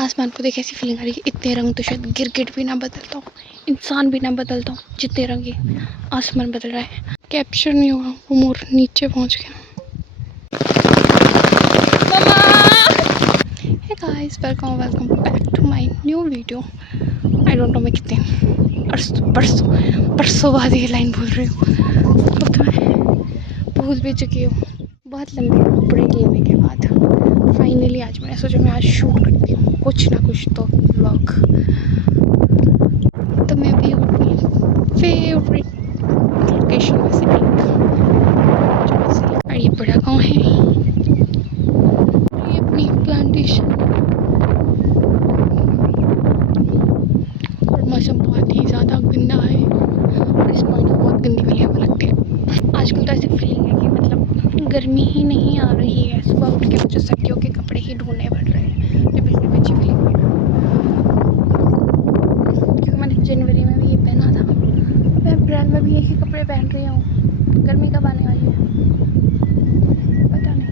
आसमान को देख ऐसी फीलिंग आ रही है इतने रंग तो शायद गिरगिट भी ना बदलता हूँ, इंसान भी ना बदलता हूँ, जितने रंग ये आसमान बदल रहा है। कैप्चर नहीं होगा, वो मोर नीचे पहुँच गया। Hey guys, welcome back to my new video. I don't know मैं कितने परसों बाद ये लाइन बोल रही हूँ, अब तो मैं भूल भी चुकी हूँ। बहुत लंबी ब्रेक लेने के बाद फाइनली आज मैंने सोचा मैं आज शूट करती हूँ कुछ ना कुछ तो व्लॉग। तो मैं भी अपनी फेवरेट लोकेशन में से एक, और ये बड़ा गाँव है, ये अपनी प्लांटेशन, और मौसम बहुत ही ज़्यादा गंदा है और इस पानी को बहुत गंदी वाली हवा लगती है। आजकल तो ऐसी फीलिंग है कि मतलब गर्मी ही नहीं आ रही है, सुबह उठ के मुझे सर्दियों के कपड़े ही ढूंढने पड़ रहे हैं, जो बिल्कुल भी अच्छी फीलिंग नहीं है। क्योंकि मैंने जनवरी में भी ये पहना था, मैं अप्रैल में भी यही कपड़े पहन रही हूँ। गर्मी कब आने वाली है पता नहीं।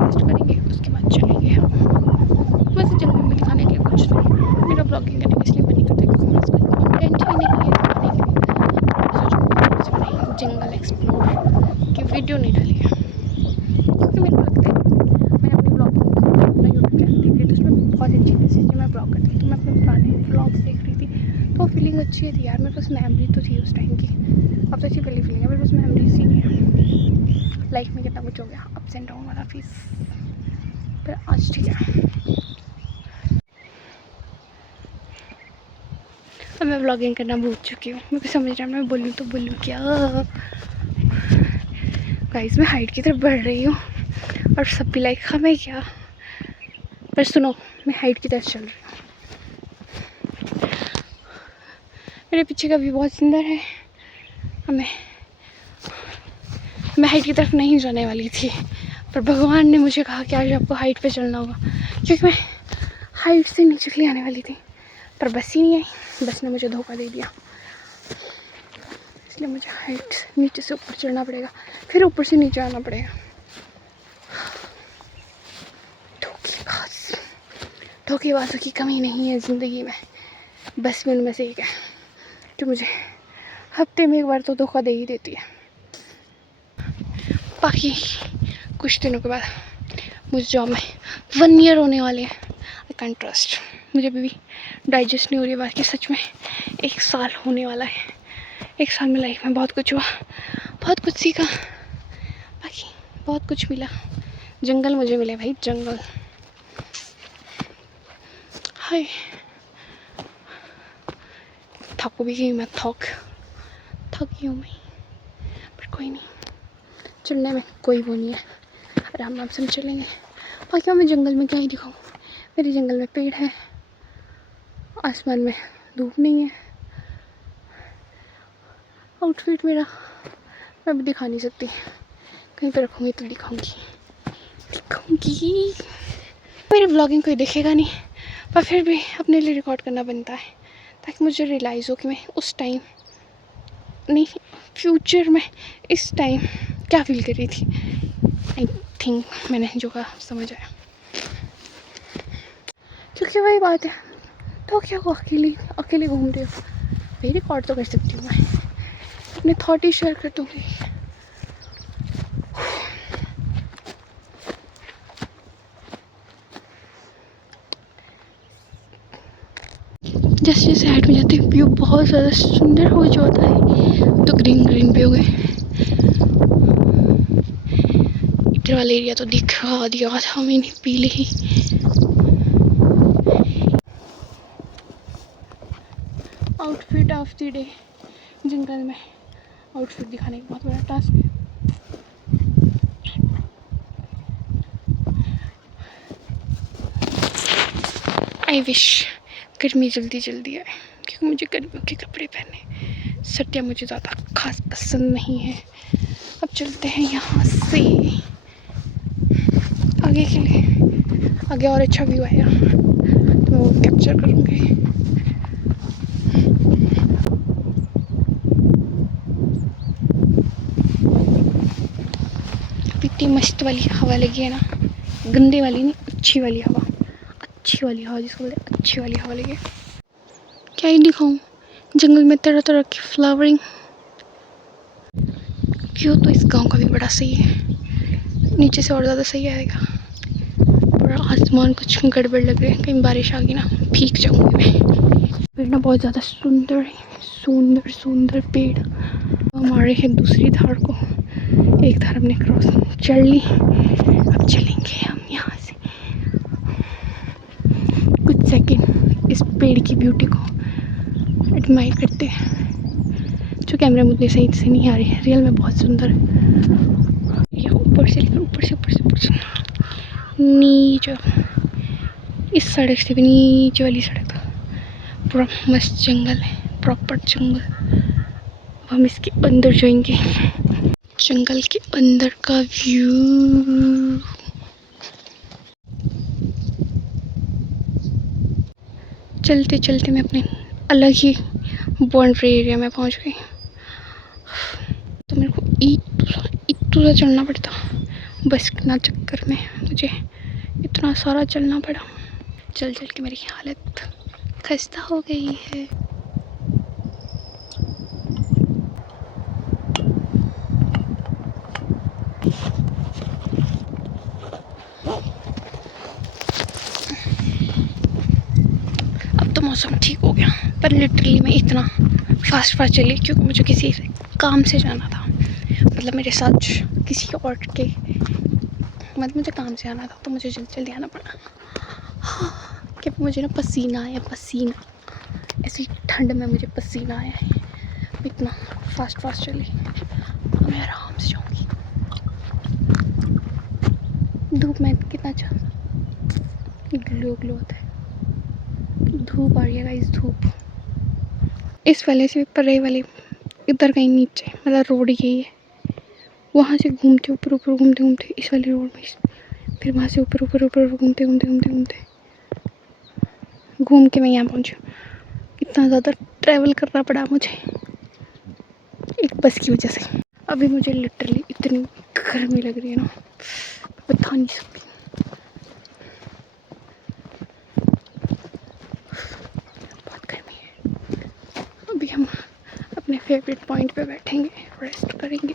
रेस्ट करेंगे उसके बाद चलेंगे हम। वैसे जंगल में दिखाने के लिए कुछ नहीं, मेरा ब्लॉगिंग करने का इसलिए मन नहीं करता क्योंकि मेरे पास कोई कंटेंट ही नहीं है दिखाने के लिए। जंगल एक्सप्लोर की वीडियो नहीं डाली है क्योंकि मेरे को लगता है मैंने अपनी ब्लॉग अपना यूट्यूब चैनल देख रही थी, उसमें बहुत अच्छी अच्छी चीज़ें मैं ब्लॉग करती थी। तो मैं अपने पुराने ब्लॉग्स देख रही थी तो फीलिंग अच्छी थी यार, मेरे पास मेमोरी तो थी उस टाइम की। अब तो अच्छी वाली फीलिंग है, मेरे पास मेमोरीज ही नहीं है। लाइफ में कितना कुछ हो गया, अप्स एंड डाउन वाला फेस, पर आज ठीक है। अब मैं व्लॉगिंग करना भूल चुकी हूँ, मेरे को समझ रहा है मैं बोलूँ तो बोलूँ क्या। गाइस मैं हाइट की तरफ बढ़ रही हूँ और सब भी लाइक हमें क्या, पर सुनो मैं हाइट की तरफ चल रही हूँ। मेरे पीछे का व्यू बहुत सुंदर है। मैं हाइट की तरफ नहीं जाने वाली थी, पर भगवान ने मुझे कहा कि आज आपको हाइट पे चलना होगा, क्योंकि मैं हाइट से नीचे के लिए आने वाली थी, पर बस ही नहीं आई, बस ने मुझे धोखा दे दिया। इसलिए मुझे हाइट नीचे से ऊपर चढ़ना पड़ेगा, फिर ऊपर से नीचे आना पड़ेगा। धोखेबाजों की कमी नहीं है ज़िंदगी में, बस में उनमें से एक है जो मुझे हफ्ते में एक बार तो धोखा दे ही देती है। बाकी कुछ दिनों के बाद मुझे जॉब में 1 ईयर होने वाले हैं। आई कैन ट्रस्ट, मुझे अभी भी डाइजेस्ट नहीं हो रही है बात कि सच में 1 साल होने वाला है। 1 साल में लाइफ में बहुत कुछ हुआ, बहुत कुछ सीखा, बाकी बहुत कुछ मिला। जंगल मुझे मिले भाई, जंगल। हाय थक भी गई मैं, थक गई हूँ मैं, पर कोई नहीं, चलने में कोई वो नहीं है, आराम आराम से हम चलेंगे। बाकी मैं जंगल में क्या ही दिखाऊँ, मेरे जंगल में पेड़ है, आसमान में धूप नहीं है। आउटफिट मेरा मैं भी दिखा नहीं सकती, कहीं पर रखूँगी तो दिखाऊँगी। मेरे ब्लॉगिंग कोई देखेगा नहीं, पर फिर भी अपने लिए रिकॉर्ड करना बनता है, ताकि मुझे रियलाइज़ हो कि मैं उस टाइम नहीं, फ्यूचर में इस टाइम क्या फील कर रही थी। आई थिंक मैंने जो कहा समझ आया, क्योंकि वही बात है, तो क्या वो अकेले घूम रही हो, भाई रिकॉर्ड तो कर सकती हूँ मैं, अपने थॉट ही शेयर कर दूँगी। जैसे जैसे हाइट में जाते व्यू बहुत ज़्यादा सुंदर हो जाता है, तो ग्रीन भी हो गए। इधर वाला एरिया तो दिखा दिया था मैंने पीले ही। आउटफिट ऑफ द डे, जंगल में आउटफिट दिखाने का बहुत बड़ा टास्क है। आई विश गर्मी जल्दी आए, क्योंकि मुझे गर्मियों के कपड़े पहने, सर्दियाँ मुझे ज़्यादा खास पसंद नहीं है। अब चलते हैं यहाँ से आगे के लिए, आगे और अच्छा व्यू आएगा तो मैं वो कैप्चर करूँगी। इतनी मस्त वाली हवा लगी है ना, गंदे वाली नहीं, अच्छी वाली हवा, अच्छी वाली हवा जिसको बोलते हैं अच्छी वाली हवा लेके। क्या ही दिखाऊँ, जंगल में तरह तरह की फ्लावरिंग। व्यू तो इस गांव का भी बड़ा सही है, नीचे से और ज़्यादा सही आएगा। पूरा आसमान कुछ गड़बड़ लग रहा है, कहीं बारिश आ गई ना भीग जाऊंगी मैं। पेड़ ना बहुत ज़्यादा सुंदर है, सुंदर सुंदर पेड़। हम आ रहे हैं दूसरी धार को, एक धार हमने क्रॉस चढ़ ली, अब चलेंगे हम यहाँ से कुछ सेकंड इस पेड़ की ब्यूटी को एडमायर करते हैं। जो कैमरे में उतनी सही से नहीं आ रही है, रियल में बहुत सुंदर है। ये ऊपर से लेकर ऊपर से नीचे, इस सड़क से भी नीचे वाली सड़क पूरा मस्त जंगल है, प्रॉपर जंगल। अब हम इसके अंदर जाएंगे, जंगल के अंदर का व्यू। चलते चलते मैं अपने अलग ही बाउंड्री एरिया में पहुंच गई। तो मेरे को इतना चलना पड़ता, बस ना चक्कर में मुझे इतना सारा चलना पड़ा। चल चल के मेरी हालत खस्ता हो गई है। अब तो मौसम ठीक हो गया, पर लिटरली मैं इतना फास्ट चली क्योंकि मुझे किसी काम से जाना था। मतलब मेरे साथ किसी और के, मतलब मुझे काम से आना था, तो मुझे जल्दी जल्दी आना पड़ा। कि मुझे ना पसीना आया, पसीना, ऐसी ठंड में मुझे पसीना आया है। इतना फास्ट चली, अब मैं आराम से जाऊँगी। धूप में कितना अच्छा ग्लो होता है, धूप आ रही है गाइस, धूप। इस वाले से परे वाले इधर कहीं नीचे, मतलब रोड यही है, वहाँ से घूमते ऊपर घूमते इस वाले रोड में, फिर वहाँ से ऊपर घूमते घूम के मैं यहाँ पहुँची। इतना ज़्यादा ट्रैवल करना पड़ा मुझे एक बस की वजह से। अभी मुझे लिटरली इतनी गर्मी लग रही है ना, बता नहीं सकती। बहुत गर्मी है। अभी हम अपने फेवरेट पॉइंट पे बैठेंगे, रेस्ट करेंगे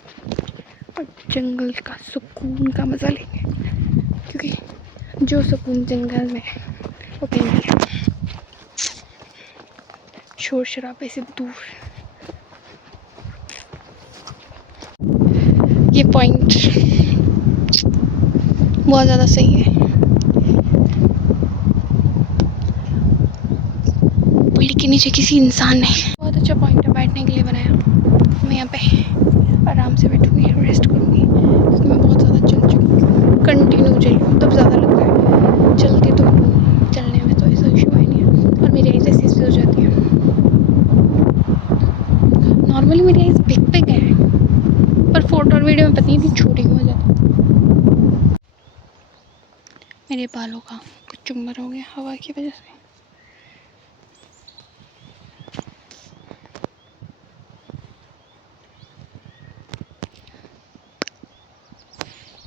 और जंगल का सुकून का मज़ा लेंगे, क्योंकि जो सुकून जंगल में है वो कहीं नहीं है, शोर शराबे से दूर। ये पॉइंट बहुत ज़्यादा सही है, पेड़ के नीचे किसी इंसान ने बहुत अच्छा पॉइंट है बैठने के लिए बनाया। मैं यहाँ पे आराम से बैठूँगी, रेस्ट करूँगी, क्योंकि मैं बहुत ज़्यादा चल चुकी हूँ, कंटिन्यू चली हूँ, तब ज़्यादा लगता है। चलती तो चलने में तो ऐसा इशू है नहीं है, और मेरी आइज़ ऐसी हो जाती है। नॉर्मली मेरी आइज़ बिग है, पर फोटो और वीडियो में पता नहीं छोटी क्यों हो जाती। मेरे बालों का कुछ चुम्बर हो गया हवा की वजह से।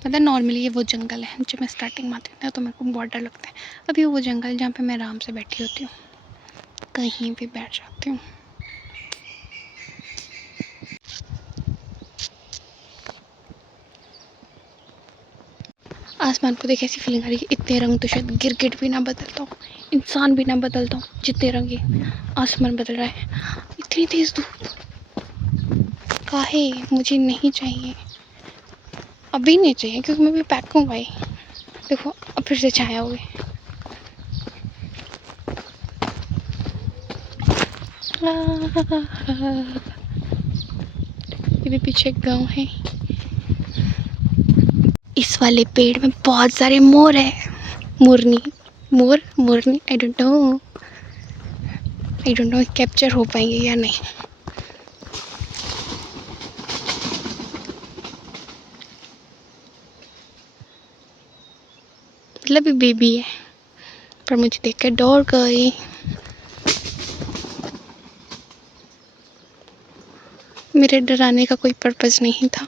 पता नॉर्मली ये वो जंगल है जब मैं स्टार्टिंग में आती हूँ तो मेरे को बहुत डर लगता है। अभी वो जंगल जहाँ पे मैं आराम से बैठी होती हूँ, कहीं भी बैठ जाती हूँ। आसमान को देख ऐसी फीलिंग आ रही है, इतने रंग तो शायद गिरगिट भी ना बदलता हूँ, इंसान भी ना बदलता हूँ, जितने रंग ये आसमान बदल रहा है। इतनी तेज़ धूप काहे, मुझे नहीं चाहिए, अभी नहीं चाहिए, क्योंकि मैं अभी पैक हूँ भाई। देखो अब फिर से छाया हो गई। ये भी पीछे एक गाँव है। इस वाले पेड़ में बहुत सारे मोर है, मोरनी आई डोंट नो कैप्चर हो पाएंगे या नहीं। मतलब ये बेबी है, पर मुझे देखकर डर गई। मेरे डराने का कोई पर्पस नहीं था,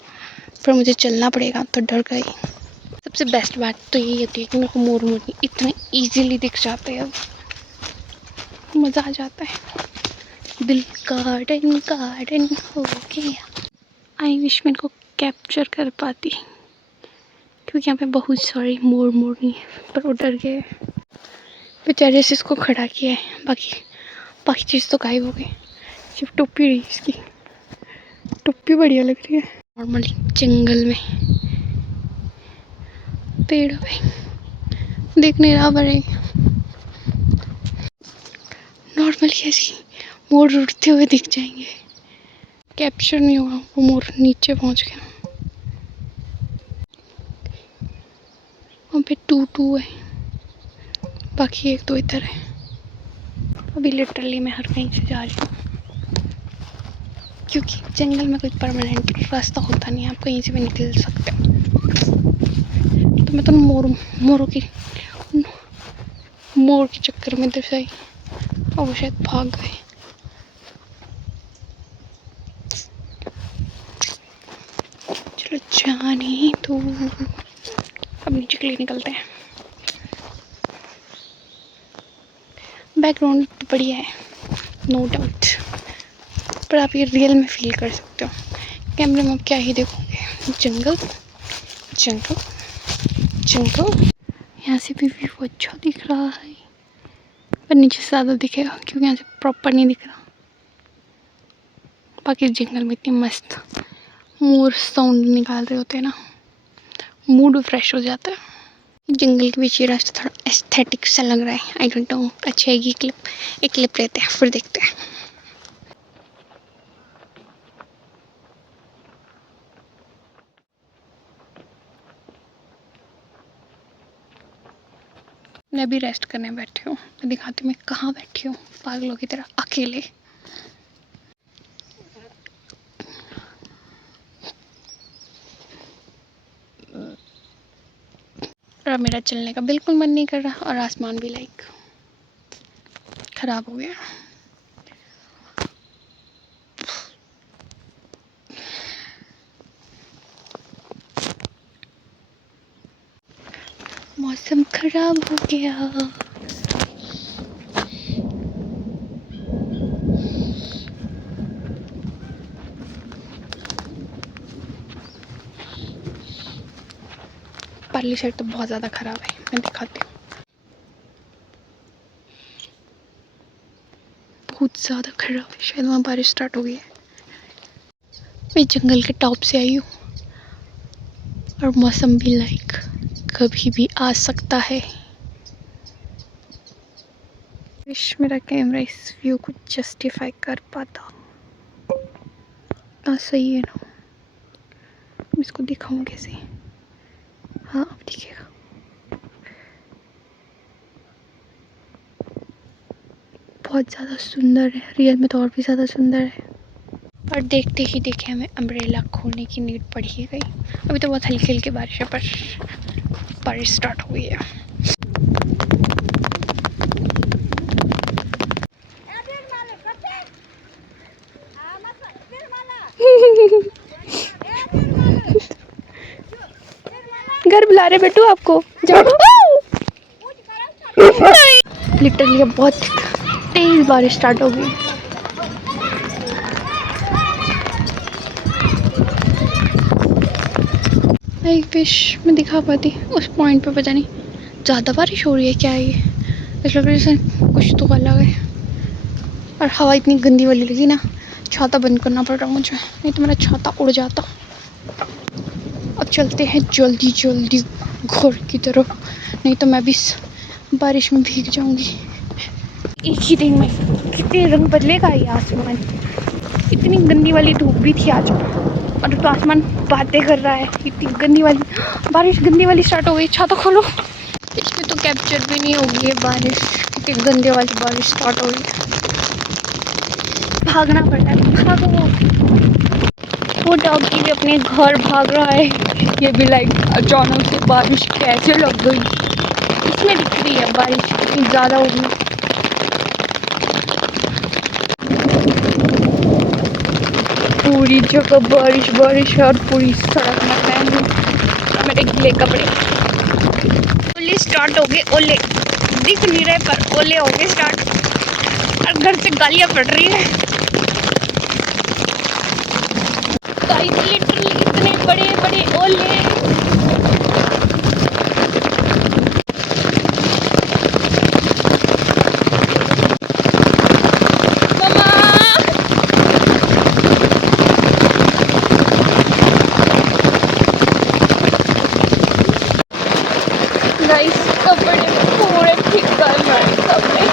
पर मुझे चलना पड़ेगा तो डर गई। सबसे बेस्ट बात तो यही होती है कि मेरे को मोर मुर्गी इतने इजीली दिख जाते हैं, मज़ा आ जाता है। दिल गार्डन गार्डन हो गया। आई विश मैं इनको कैप्चर कर पाती, क्योंकि यहाँ पे बहुत सारे मोर मुर्गी पर वो डर गए बेचारे से, इसको खड़ा किया है। बाकी चीज़ तो गायब हो गई, सिर्फ टोपी रही इसकी। टोपी बढ़िया लग रही है। नॉर्मली जंगल में पेड़ पे देख नहीं रहा, बड़े नॉर्मली ऐसी मोर उड़ते हुए दिख जाएंगे। कैप्चर नहीं होगा, वो मोर नीचे पहुंच गया। वहाँ पे टू है, बाकी एक दो इधर है। अभी लिटरली मैं हर कहीं से जा रही हूँ, क्योंकि जंगल में कोई परमानेंट रास्ता होता नहीं है, आप कहीं से भी निकल सकते हो। तो मैं तो मोर के चक्कर में इधर से आई और वो शायद भाग गए। चलो जाने तो अब नीचे के लिए निकलते हैं। बैकग्राउंड तो बढ़िया है, नो डाउट, पर आप ये रियल में फील कर सकते हो। कैमरे में आप क्या ही देखोगे, जंगल जंगल जंगल। यहाँ से भी व्यू अच्छा दिख रहा है, पर नीचे से ज़्यादा दिखेगा क्योंकि यहाँ से प्रॉपर नहीं दिख रहा। बाकी जंगल में इतनी मस्त मोर साउंड निकाल रहे होते हैं ना, मूड फ्रेश हो जाता है। जंगल के बीच ये रास्ता थोड़ा एस्थेटिक सा लग रहा है। आई डोंट नो, अच्छी आएगी क्लिप। एक क्लिप लेते हैं फिर देखते हैं। मैं अभी रेस्ट करने बैठी हूँ, मैं दिखाती हूँ मैं कहाँ बैठी हूँ, पागलों की तरह अकेले। और अब मेरा चलने का बिल्कुल मन नहीं कर रहा, और आसमान भी लाइक खराब हो गया। मौसम खराब हो गया। पार्ली साइड तो बहुत ज़्यादा खराब है, मैं दिखाती हूँ। बहुत ज़्यादा खराब है, शायद वहाँ बारिश स्टार्ट हो गई है। मैं जंगल के टॉप से आई हूँ, और मौसम भी लाइक कभी भी आ सकता है। विश मेरा कैमरा इस व्यू को जस्टिफाई कर पाता। हाँ सही है ना, इसको दिखाऊं कैसे? हाँ अब दिखेगा। बहुत ज़्यादा सुंदर है, रियल में तो और भी ज़्यादा सुंदर है। और देखते ही देखे हमें अम्ब्रेला खोलने की नीड पड़ ही गई। अभी तो बहुत हल्की हल्की बारिश है, पर बारिश स्टार्ट हो गई है। घर बुला रहे बेटू आपको, जाओ। लिटरली बहुत तेज बारिश स्टार्ट हो गई। एक फिश में दिखा पाती उस पॉइंट पे, पता नहीं ज़्यादा बारिश हो रही है क्या है ये, इस लग रही है कुछ तो अलग है। और हवा इतनी गंदी वाली लगी ना, छाता बंद करना पड़ रहा मुझे, नहीं तो मेरा छाता उड़ जाता। अब चलते हैं जल्दी जल्दी घर की तरफ, नहीं तो मैं भी बारिश में भीग जाऊंगी। एक ही दिन में कितने रंग बदलेगा ये आसमान। इतनी गंदी वाली धूप भी थी आज, और तो आसमान बातें कर रहा है। इतनी गंदी वाली बारिश, गंदी वाली स्टार्ट हो गई। छाता खोलो, इसमें तो कैप्चर भी नहीं होगी ये बारिश, क्योंकि गंदे वाली बारिश स्टार्ट हो गई। भागना पड़ रहा है, भागो। वो डॉगी भी अपने घर भाग रहा है। ये भी लाइक अचानक से बारिश कैसे लग गई, इसमें दिख रही है बारिश कितनी ज़्यादा होगी। पूरी जगह बारिश बारिश, और पूरी सड़क में मेरे गीले कपड़े। स्टार्ट हो गए ओले, दिख नहीं रहे पर ओले हो गए स्टार्ट और घर से गालियां पड़ रही है। लिटरली इतने बड़े बड़े ओले। गाइस कपड़े पूरे ठीक कर रहे हैं, कपड़े